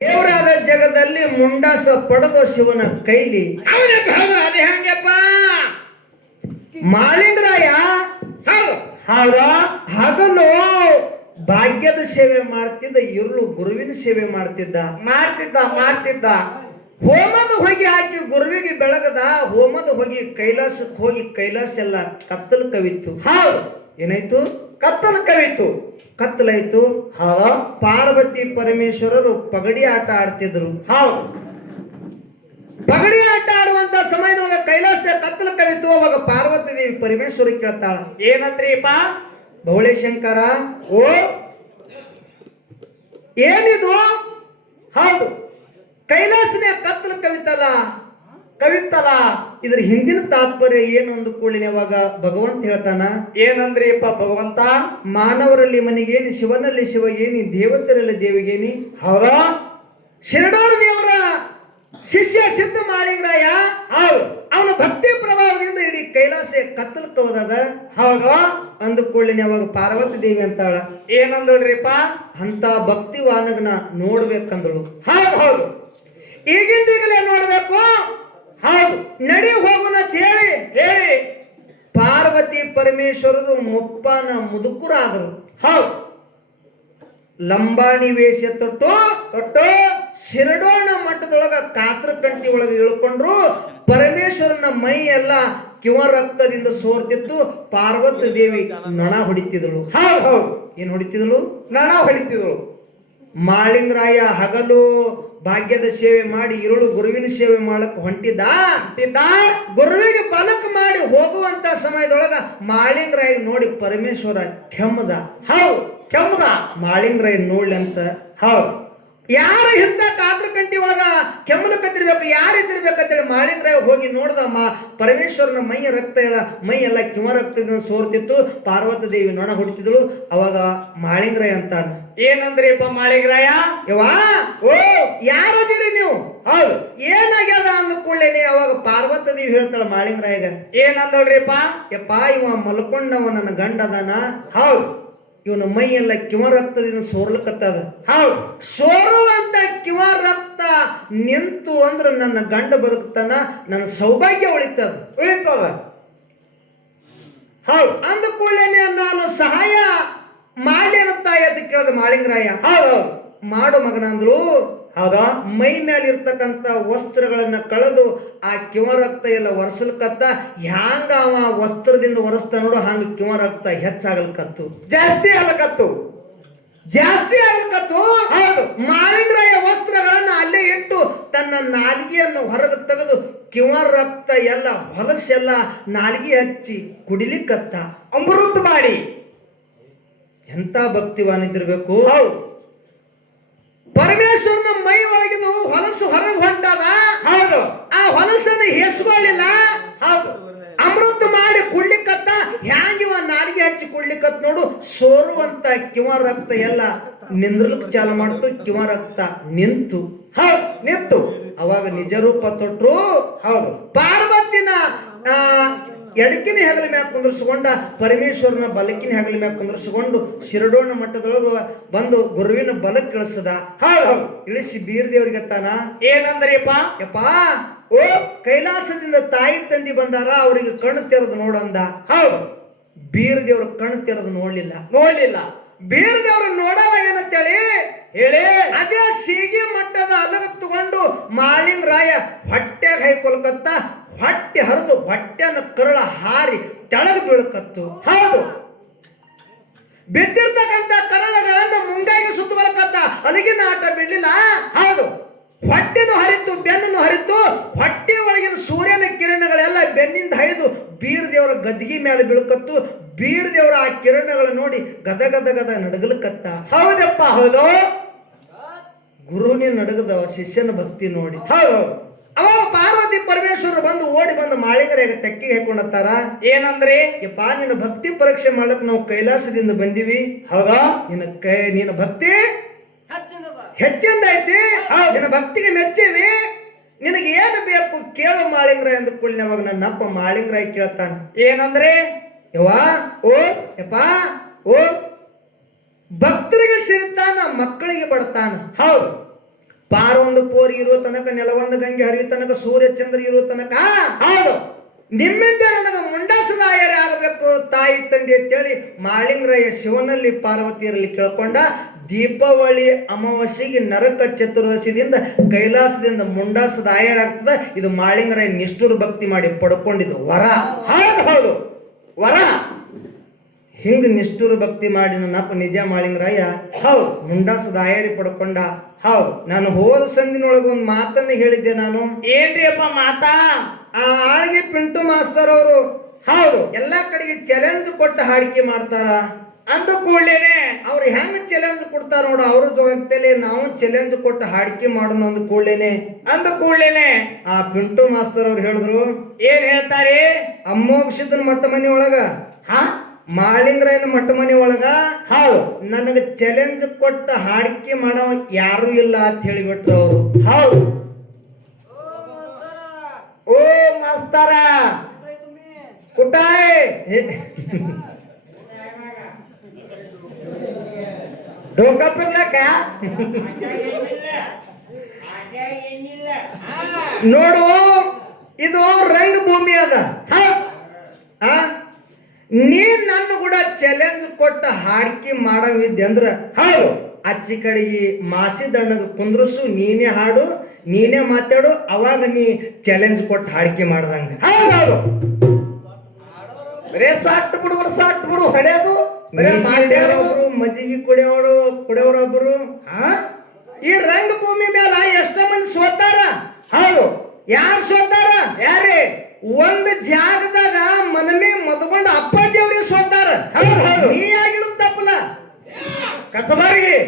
ದೇವರಾದ ಜಗದಲ್ಲಿ ಮುಂಡಾಸ ಪಡೆದು ಶಿವನ ಕೈಲಿ ಅವನ ಭಾಗ ಅದೇ ಹಂಗಪ್ಪ ಮಾಳಿಂಗರಾಯ ಹೌದು ಹಗಲು ಭಾಗ್ಯದ ಸೇವೆ ಮಾಡ್ತಿದ್ದ, ಇರುಳು ಗುರುವಿನ ಸೇವೆ ಮಾಡ್ತಿದ್ದ. ಹೋಮದ ಹೊಗೆ ಹಾಕಿ ಗುರುವಿಗೆ ಬೆಳಗದ, ಹೋಮದ ಹೊಗೆ ಕೈಲಾಸಕ್ಕೆ ಹೋಗಿ ಕೈಲಾಸ ಎಲ್ಲ ಕತ್ತಲು ಕವಿತ್ತು. ಹೌದು, ಏನಾಯ್ತು? ಕತ್ತಲು ಕವಿತ್ತು, ಕತ್ತಲಾಯ್ತು. ಹೌದು. ಪಾರ್ವತಿ ಪರಮೇಶ್ವರರು ಪಗಡಿ ಆಟ ಆಡ್ತಿದ್ರು. ಹೌದು, ಪಗಡಿ ಆಟ ಆಡುವಂತ ಸಮಯದೊಳಗ ಕೈಲಾಸ ಕತ್ತಲು ಕವಿತು. ಅವಾಗ ಪಾರ್ವತಿ ದೇವಿ ಪರಮೇಶ್ವರಿ ಕೇಳ್ತಾಳ, ಏನಂತ್ರಿಪ್ಪ? ಭವಳೆ ಶಂಕರ, ಓ ಏನಿದು? ಹೌದು, ಕೈಲಾಸನೇ ಕತ್ತಲು ಕವಿತಲ್ಲ, ಇದ್ರ ಹಿಂದಿನ ತಾತ್ಪರ್ಯ ಏನು ಅಂದು ಕೂಡಲೇ ಅವಾಗ ಭಗವಂತ ಹೇಳ್ತಾನ, ಏನಂದ್ರಿಪ್ಪ ಭಗವಂತ? ಮಾನವರಲ್ಲಿ ಮನಿಗೇನಿ, ಶಿವನಲ್ಲಿ ಶಿವ ಏನಿ, ದೇವತೆಯಲ್ಲಿ ದೇವಿಗೇನಿ. ಹೌದಾ? ಶಿರಡೋಣ ದೇವರ ಶಿಷ್ಯ ಸಿದ್ಧ ಮಾಳಿಂಗರಾಯ, ಹೌದು, ಅವನ ಭಕ್ತಿ ಪ್ರಭಾವದಿಂದ ಇಡೀ ಕೈಲಾಸ ಕತ್ತಲು ಕವದದ. ಹೌದು ಅಂದು ಕೂಡಲೇ ಅವಾಗ ಪಾರ್ವತಿ ದೇವಿ ಅಂತಾಳ, ಏನಂದ್ರಿಪ್ಪ? ಅಂತ ಭಕ್ತಿವಾನಗನ ನೋಡ್ಬೇಕಂದಳು. ಹೌದು ಹೌದು, ಈಗಿಂದೀಗಲೇ ನೋಡ್ಬೇಕು. ಹೌದು, ನಡಿ ಹೋಗೋಣ ಅಂತ ಹೇಳಿ ಹೇಳಿ ಪಾರ್ವತಿ ಪರಮೇಶ್ವರರು ಮುಪ್ಪನ ಮುದುಕರಾದರು. ಹೌದು, ಲಂಬಾಣಿ ವೇಷ ತೊಟ್ಟು ಶಿರಡೋಣ ಮಠದೊಳಗ ಕಾತ್ರ ಕಂಟಿ ಒಳಗೆ ಇಳ್ಕೊಂಡ್ರು. ಪರಮೇಶ್ವರನ ಮೈ ಎಲ್ಲ ಕಿವ ರಕ್ತದಿಂದ ಸೋರ್ತಿತ್ತು. ಪಾರ್ವತಿ ದೇವಿ ನೊಣ ಹೊಡಿತಿದಳು. ಹೌದು ಹೌದು, ಏನ್ ಹೊಡಿತಿದಳು? ನೊಣ ಹೊಡಿತಿದ್ರು. ಮಾಳಿಂಗರಾಯ ಹಗಲು ಭಾಗ್ಯದ ಸೇವೆ ಮಾಡಿ, ಇರುಳು ಗುರುವಿನ ಸೇವೆ ಮಾಡಕ್ ಹೊಂಟಿದ್ದ. ಗುರುವಿಗೆ ಪಲಕ ಮಾಡಿ ಹೋಗುವಂತ ಸಮಯದೊಳಗ ಮಾಳಿಂಗರಾಯ ನೋಡಿ ಪರಮೇಶ್ವರ ಕೆಮ್ಮದ. ಹೌದು, ಕೆಮ್ಮದ. ಮಾಳಿಂಗರಾಯ ನೋಡ್ಲಿ ಅಂತ. ಹೌದು, ಯಾರ ಇಂಥ ಕಾದ್ರ ಕಂಟಿ ಒಳಗ ಕೆಮ್ಮನ ಕತ್ತಿರ್ಬೇಕು, ಯಾರಿದ್ದಿರ್ಬೇಕಂತೇಳಿ ಮಾಳಿಂಗರಾಯ ಹೋಗಿ ನೋಡ್ದ. ಪರಮೇಶ್ವರನ ಮೈಯ ರಕ್ತ ಎಲ್ಲ, ಮೈ ಎಲ್ಲ ಕಿವ ರಕ್ತದಿಂದ ಸೋರ್ತಿತ್ತು. ಪಾರ್ವತಿ ದೇವಿ ನೊಣ ಹೊಡಿತಿದ್ಳು. ಅವಾಗ ಮಾಳಿಂಗರಾಯ ಅಂತಾನ, ಏನಂದ್ರಿಪ್ಪ ಮಾಳಿಂಗರಾಯ? ಯವಾ, ಓ ಯಾರದಿರಿ ನೀವು? ಹೌದು, ಏನಾಗ್ಯದ ಅಂದ ಕೂಡಲೇನೆ ಅವಾಗ ಪಾರ್ವತಿ ದೇವಿ ಹೇಳ್ತಾಳ ಮಾಳಿಂಗರಾಯಗ, ಏನಂದಳ್ರಿಪ್ಪ? ಯಪ್ಪ, ಇವ ಮಲ್ಕೊಂಡವ ನನ್ನ ಗಂಡ ಅದಾನ. ಹೌದು, ಇವನ ಮೈ ಎಲ್ಲ ಕಿವ ರಕ್ತದಿಂದ ಸೋರ್ಲಕತ್ತದ. ಹೌದು, ಸೋರುವಂತ ಕಿವ ರಕ್ತ ನಿಂತು ಅಂದ್ರ ನನ್ನ ಗಂಡ ಬದುಕ್ತಾನ, ನನ್ನ ಸೌಭಾಗ್ಯ ಉಳಿತದ. ಹೌದು, ಅಂದ ಕೂಡಲೇನೆ ನಾನು ಸಹಾಯ ಮಾಡಿ ಅನ್ನುತ್ತಾಯ ಅಂತ ಕೇಳದ ಮಾಳಿಂಗರಾಯ. ಹೌದು, ಮಾಡು ಮಗನ ಅಂದ್ರು. ಹೌದಾ? ಮೈ ಮೇಲೆ ಇರ್ತಕ್ಕಂಥ ವಸ್ತ್ರಗಳನ್ನ ಕಳೆದು ಆ ಕಿವ ರಕ್ತ ಎಲ್ಲ ಒರೆಸಲ್ಕತ್ತ. ಹ್ಯಾಂಗ ಅವ ವಸ್ತ್ರದಿಂದ ಒರೆಸ್ತಾ ನೋಡು, ಹಂಗ ಕಿವ ರಕ್ತ ಹೆಚ್ಚಾಗಲ್ಕತ್ತು, ಜಾಸ್ತಿ ಆಗಕತ್ತು. ಹೌದು, ಮಾಳಿಂಗರಾಯ ವಸ್ತ್ರಗಳನ್ನ ಅಲ್ಲೇ ಇಟ್ಟು ತನ್ನ ನಾಲಿಗೆಯನ್ನು ಹೊರಗೆ ತೆಗೆದು ಕಿವ ರಕ್ತ ಎಲ್ಲ ಹೊಲಸೆಲ್ಲ ನಾಲಿಗೆ ಹಚ್ಚಿ ಕುಡಿಲಿಕ್ಕತ್ತ. ಅಮೃತ ಮಾಡಿ. ಎಂತ ಭಕ್ತಿವಾನಿದ್ದಿರ್ಬೇಕು. ಹೌದು, ಪರಮೇಶ್ವರನ ಮೈ ಒಳಗಿನ ಹೊಲಸು ಹೊರಗೆ ಹೊಂಟದ. ಹೌದು, ಆ ಹೊಲಸನ್ನು ಹೆಸ್ಕೊಳ್ಳಿಲ್ಲ. ಹೌದು, ಅಮೃತ ಮಾಡಿ ಕುಡ್ಲಿಕ್ಕತ್ತ. ಹ್ಯಾಂಗಿವ ನಾಲಿಗೆ ಹಚ್ಚಿ ಕುಡ್ಲಿಕ್ಕತ್ ನೋಡು. ಸೋರುವಂತ ಕಿವ ರಕ್ತ ಎಲ್ಲ ನಿಂದ್ರಲಿಕ್ಕೆ ಚಾಲು ಮಾಡ್ತು. ಕಿವ ರಕ್ತ ನಿಂತು. ಹೌದು, ನಿಂತು. ಅವಾಗ ನಿಜ ರೂಪ ತೊಟ್ರು. ಹೌದು, ಪಾರ್ವತಿನ ಎಡಕಿನ ಹೆಗಲ ಮ್ಯಾಗ ಕುಂದರ್ಸ್ಕೊಂಡ, ಪರಮೇಶ್ವರನ ಬಲಕಿನ ಹೆಗಲ ಮ್ಯಾಗ ಕುಂದರ್ಸ್ಕೊಂಡು ಶಿರಡೋಣ ಮಟ್ಟದೊಳಗ ಬಂದು ಗುರುವಿನ ಬಲಕ್ ಇಳಿಸದ. ಹೌದು, ಇಳಿಸಿ ಬೀರ್ ದೇವ್ರಿಗೆ ತಾನ, ಏನಂದ್ರಿಪ್ಪ? ಯಪ್ಪಾ, ಓ ಕೈಲಾಸದಿಂದ ತಾಯಿ ತಂದಿ ಬಂದಾರ, ಅವ್ರಿಗೆ ಕಣ್ಣು ತೆರೆದು ನೋಡಂದ. ಹೌದು, ಬೀರ್ ದೇವ್ರ ಕಣ್ಣು ತೆರೆದು ನೋಡ್ಲಿಲ್ಲ. ಬೀರ್ ದೇವ್ರ ನೋಡಲ್ಲ ಏನಂತೇಳಿ ಹೇಳಿ ಅದೇ ಸೀಗೆ ಮಟ್ಟದ ಅಲಗ ತಗೊಂಡು ಮಾಳಿಂಗರಾಯ ಹೊಟ್ಟೆಗ ಹೈಕೊಲ್ಕತ್ತ. ಹೊಟ್ಟೆ ಹರಿದು ಹೊಟ್ಟೆನ ಕರಳ ಹಾರಿ ತೆಳಗ್ ಬೀಳ್ಕತ್ತು. ಹೌದು, ಬಿದ್ದಿರ್ತಕ್ಕಂಥ ಕರಳಗಳನ್ನ ಮುಂಗಾಗೆ ಸುತ್ತಬಲ್ಕತ್ತ. ಅಲ್ಲಿಗಿನ ಆಟ ಬೀಳಲಿಲ್ಲ. ಹೌದು, ಹೊಟ್ಟೆನು ಹರಿತು, ಬೆನ್ನನ್ನು ಹರಿತು. ಹೊಟ್ಟೆ ಒಳಗಿನ ಸೂರ್ಯನ ಕಿರಣಗಳೆಲ್ಲ ಬೆನ್ನಿಂದ ಹರಿದು ಬೀರ್ ದೇವರ ಗದ್ದಿಗೆ ಮೇಲೆ ಬೀಳ್ಕತ್ತು. ಬೀರ್ ದೇವರ ಆ ಕಿರಣಗಳ ನೋಡಿ ಗದ ಗದ ಗದ ನಡಗಲಕತ್ತ. ಹೌದಪ್ಪ, ಹೌದು. ಗುರುನೇ ನಡಗದವ ಶಿಷ್ಯನ ಭಕ್ತಿ ನೋಡಿ. ಹೌದು, ಅವಾಗ ಪಾರ್ವತಿ ಪರಮೇಶ್ವರ ಬಂದು ಓಡಿ ಬಂದು ಮಾಳಿಂಗರಾಯ ತೆಕ್ಕಿಗೆ ಹಾಕೊಂಡತ್ತಾರ. ಏನಂದ್ರಿ? ಯಪ್ಪ, ನಿನ್ನ ಭಕ್ತಿ ಪರೀಕ್ಷೆ ಮಾಡಕ್ ನಾವು ಕೈಲಾಸದಿಂದ ಬಂದಿವಿ. ಹೌದಾ? ನಿನ್ನ ಭಕ್ತಿ ಹೆಚ್ಚಿಂದ ಐತಿ. ನಿನ್ನ ಭಕ್ತಿಗೆ ಮೆಚ್ಚಿವಿ. ನಿನಗೆ ಏನು ಬೇಕು ಕೇಳು ಮಾಳಿಂಗರಾಯ ಅಂದ ಕೂಡಲೇ ಅವಾಗ ನನ್ನಪ್ಪ ಮಾಳಿಂಗರಾಯ ಕೇಳ್ತಾನ, ಏನಂದ್ರೆ? ಯವ್ವಾ, ಓ ಯಪ್ಪ, ಓ ಭಕ್ತರಿಗೆ ಸಿಗ್ತಾನ, ಮಕ್ಕಳಿಗೆ ಬಡ್ತಾನ. ಹೌದು, ಪಾರ ಒಂದು ಪೋರ್ ಇರೋ ತನಕ ನೆಲವೊಂದು ಗಂಗೆ ಹರಿಯೋ ತನಕ ಸೂರ್ಯ ಚಂದ್ರ ಇರೋ ತನಕ ಹೌದು ನಿಮ್ಮಿಂದ ನನಗೆ ಮುಂಡಾಸದಾಯರೇ ಆಗಬೇಕು ತಾಯಿ ತಂದೆ ಅಂತೇಳಿ ಮಾಳಿಂಗರಾಯ ಶಿವನಲ್ಲಿ ಪಾರ್ವತಿಯರಲ್ಲಿ ಕೇಳ್ಕೊಂಡ. ದೀಪಾವಳಿ ಅಮಾವಾಸ್ಯೆಗೆ ನರಕ ಚತುರ್ದಶಿದಿಂದ ಕೈಲಾಸದಿಂದ ಮುಂಡಾಸದಾಯರಾಗ್ತದ. ಇದು ಮಾಳಿಂಗರಾಯ ನಿಷ್ಠುರ ಭಕ್ತಿ ಮಾಡಿ ಪಡ್ಕೊಂಡಿದ್ದು ವರ. ಹೌದು ಹೌದು ವರ. ಹಿಂಗ ನಿಷ್ಠುರ ಭಕ್ತಿ ಮಾಡಿ ನನ್ನಪ್ಪ ನಿಜ ಮಾಳಿಂಗರಾಯ ಹೌದು ಮುಂಡಾಸದಾಯರಿ ಪಡ್ಕೊಂಡ. ಹೌದು ನಾನು ಹೋದ ಸಂದಿನೊಳಗೆ ಒಂದು ಮಾತನ್ನ ಹೇಳಿದ್ದೆ. ನಾನು ಏನ್ರಿ ಅಪ್ಪ ಮಾತಾ? ಆ ಆಳಿಗೆ ಪಿಂಟು ಮಾಸ್ತರ್ ಅವರು ಹೌದು ಎಲ್ಲಾ ಕಡೆಗೆ ಚಾಲೆಂಜ್ ಕೊಟ್ಟು ಹಾಡಿಕೆ ಮಾಡ್ತಾರ. ಅಂದ ಕೂಡ್ಲೇನೆ ಅವ್ರು ಹೆಂಗ್ ಚಾಲೆಂಜ್ ಕೊಡ್ತಾರ ನೋಡು, ಅವ್ರ ಜೊತೆಲಿ ನಾವು ಚಾಲೆಂಜ್ ಕೊಟ್ಟು ಹಾಡಿಕೆ ಮಾಡೋಣ ಅಂದ ಕೂಡ್ಲೇನೆ ಆ ಪಿಂಟು ಮಾಸ್ತರ್ ಅವ್ರು ಹೇಳಿದ್ರು, ಏನ್ ಹೇಳ್ತಾರೆ? ಅಮ್ಮೋಕ್ಷದನ್ ಮಟ್ಟ ಮನಿ ಒಳಗ ಮಾಳಿಂಗರಾಯನ ಮಟ್ಟ ಮನಿ ಒಳಗ ಹೌದು ನನಗ ಚಾಲೆಂಜ್ ಕೊಟ್ಟ ಹಾಡಿಕೆ ಮಾಡೋ ಯಾರು ಇಲ್ಲ ಅಂತ ಹೇಳಿಬಿಟ್ರು ಅವರು. ಹೌದು ಓ ಮಾಸ್ತರ ಕುಟಾಯ್ ಡೋಕ ಪಿರ್ಲಕ ನೋಡು, ಇದು ರಂಗಭೂಮಿ ಅದ. ಆ ನೀನ್ ನನ್ನ ಕೂಡ ಚಾಲೆಂಜ್ ಕೊಟ್ಟ ಹಾಡಿಕೆ ಮಾಡವಿದ್ದೆ ಅಂದ್ರ ಹೌದು ಆಚಿ ಕಡೆಗೆ ಮಾಸಿ ದಣ್ಣಗ ಕುಂದ್ರಸು, ನೀನೇ ಹಾಡು ನೀನೇ ಮಾತಾಡು, ಅವಾಗ ನೀ ಚಾಲೆಂಜ್ ಕೊಟ್ಟು ಹಾಡಿಕೆ ಮಾಡ್ದಂಗ. ಹೌದು ಬರೇ ಸಾಟ್ ಬಿಡು ಹೊಡೆಯೋದು ಒಬ್ರು ಮಜ್ಜಿಗೆ ಕುಡಿಯೋರೊಬ್ರು. ಈ ರಂಗಭೂಮಿ ಮೇಲೆ ಎಷ್ಟೋ ಮಂದಿ ಸೋತಾರ. ಹೌದು ಯಾರು ಸೋತಾರ? ಯಾರೇ? ಒಂದು ಜಾಗದಾಗ ಮನಮೆ ಮದ್ಕೊಂಡ ಅಪ್ಪಾಜಿ ಅವ್ರಿಗೆ ಸೋತಾರ. ನೀ ಆಗಿರೋದು ತಪ್ಪಲ ಕಸಬಾರಿಗೆ.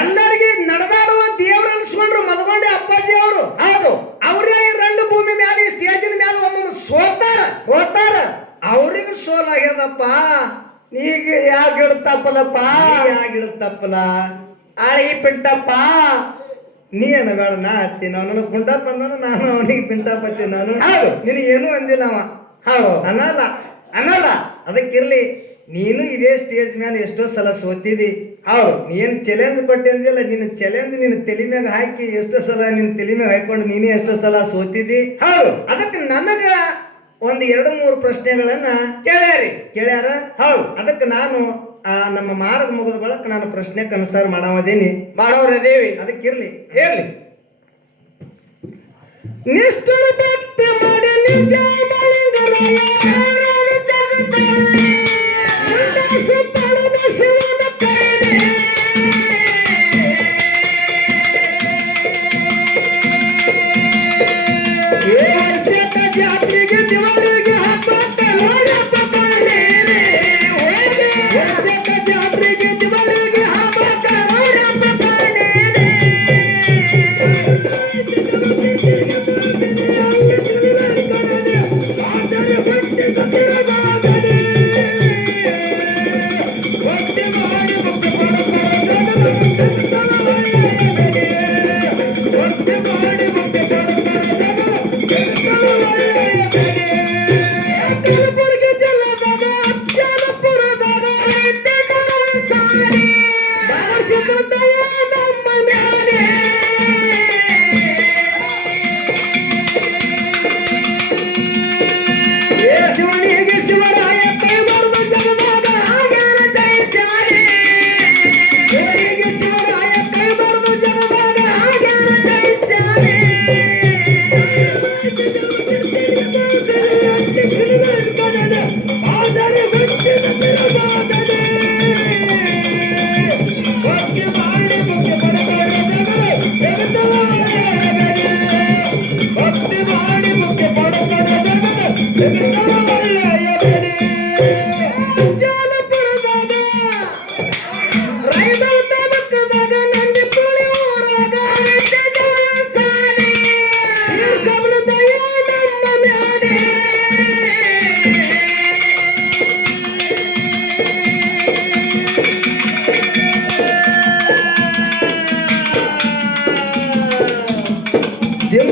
ಎಲ್ಲರಿಗೆ ನಡೆದಾಡುವ ದೇವ್ರ ಅನ್ಸ್ಕೊಂಡ್ರು ಮದ್ಕೊಂಡೆ ಅಪ್ಪಾಜಿ ಅವರು. ಹೌದು ಅವ್ರೇ ಈ ರಂಗಭೂಮಿ ಮೇಲೆ ಸ್ಟೇಜಿನ ಮೇಲೆ ಒಮ್ಮೊಮ್ಮೆ ಸೋತಾರ. ಅವ್ರಿಗೆ ಸೋಲಾಗ್ಯದಪ್ಪ. ಈಗ ಯಾವ ಗಿಡ ತಪ್ಪಲಪ್ಪ? ಆಗಿಡುತ್ತಪ್ಪಲ ಆಳಿಗೆ ಪಿಂಟಪ್ಪ. ನೀ ಏನ ಬೇಡ ನಾ ಹತ್ತೀನಿ, ಅವನ ಕುಂಡಪ್ಪ ಅಂದಾನ, ನಾನು ಅವನಿಗೆ ಪಿಂಟಪ್ಪ ಹತ್ತೀನಿ. ನಾನು ನಿನಗೆ ಏನೂ ಅಂದಿಲ್ಲ ಅವ. ಹೌದು ಅನ್ನಲ್ಲ. ಅದಕ್ಕಿರ್ಲಿ, ನೀನು ಇದೇ ಸ್ಟೇಜ್ ಮೇಲೆ ಎಷ್ಟೋ ಸಲ ಸೋತಿದಿ. ಹೌದು ನೀನ್ ಚಾಲೆಂಜ್ ಕೊಟ್ಟೆ ಅಂದಿಲ್ಲ, ನಿನ್ನ ಚಾಲೆಂಜ್ ನಿನ್ನ ತಲೆ ಮ್ಯಾಗ ಹಾಕಿ ಎಷ್ಟೋ ಸಲ ನಿನ್ನ ತಲೆ ಮ್ಯಾಗ ಹಾಕೊಂಡು ನೀನೇ ಎಷ್ಟೋ ಸಲ ಸೋತಿದಿ. ಹೌದು ಅದಕ್ಕೆ ನನಗ ಒಂದು 2-3 ಪ್ರಶ್ನೆಗಳನ್ನ ಕೇಳ್ಯಾರ. ಹೌದು ಅದಕ್ಕೆ ನಾನು ನಮ್ಮ ಮಾರ್ಗ ಮುಗಿದ ಬಳಕ ನಾನು ಪ್ರಶ್ನೆ ಅನುಸಾರ ಮಾಡಾವದೇನಿ ಮಾಡೋರದೇವಿ. ಅದಕ್ಕಿರ್ಲಿ ಹೇಳಿ. ನಿಷ್ಠುರ ಭಕ್ತಿ ಮಾಡಿ ನಿಜ ಮಾಳಿಂಗರಾಯ ಶಿವನ ಕೈದೆ. ವರ್ಷದ ಜಾತ್ರೆಗೆ ದಿವಾಳಿಗೆ ಹಬ್ಬಕ್ಕ ನೋಡಪ್ಪ ಬನ್ನೇನೆ. ವರ್ಷದ ಜಾತ್ರೆಗೆ ದಿವಾಳಿಗೆ ಹಬ್ಬಕ್ಕ ನೋಡಪ್ಪ ಬನ್ನೇನೆ.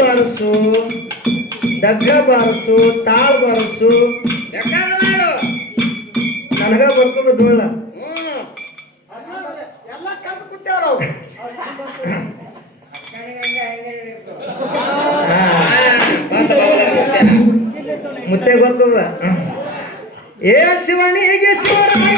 ಬಾರಿಸು, ಡಗ್ಗ ಬಾರಿಸು, ತಾಳ್ ಬಾರಿಸು. ನನಗ ಬರ್ತದ ಡೊಳ್ಳ. ಮುತ್ತೆ ಗೊತ್ತದ. ಏ ಶಿವನಿಗೆ ಶಿವರಾಯ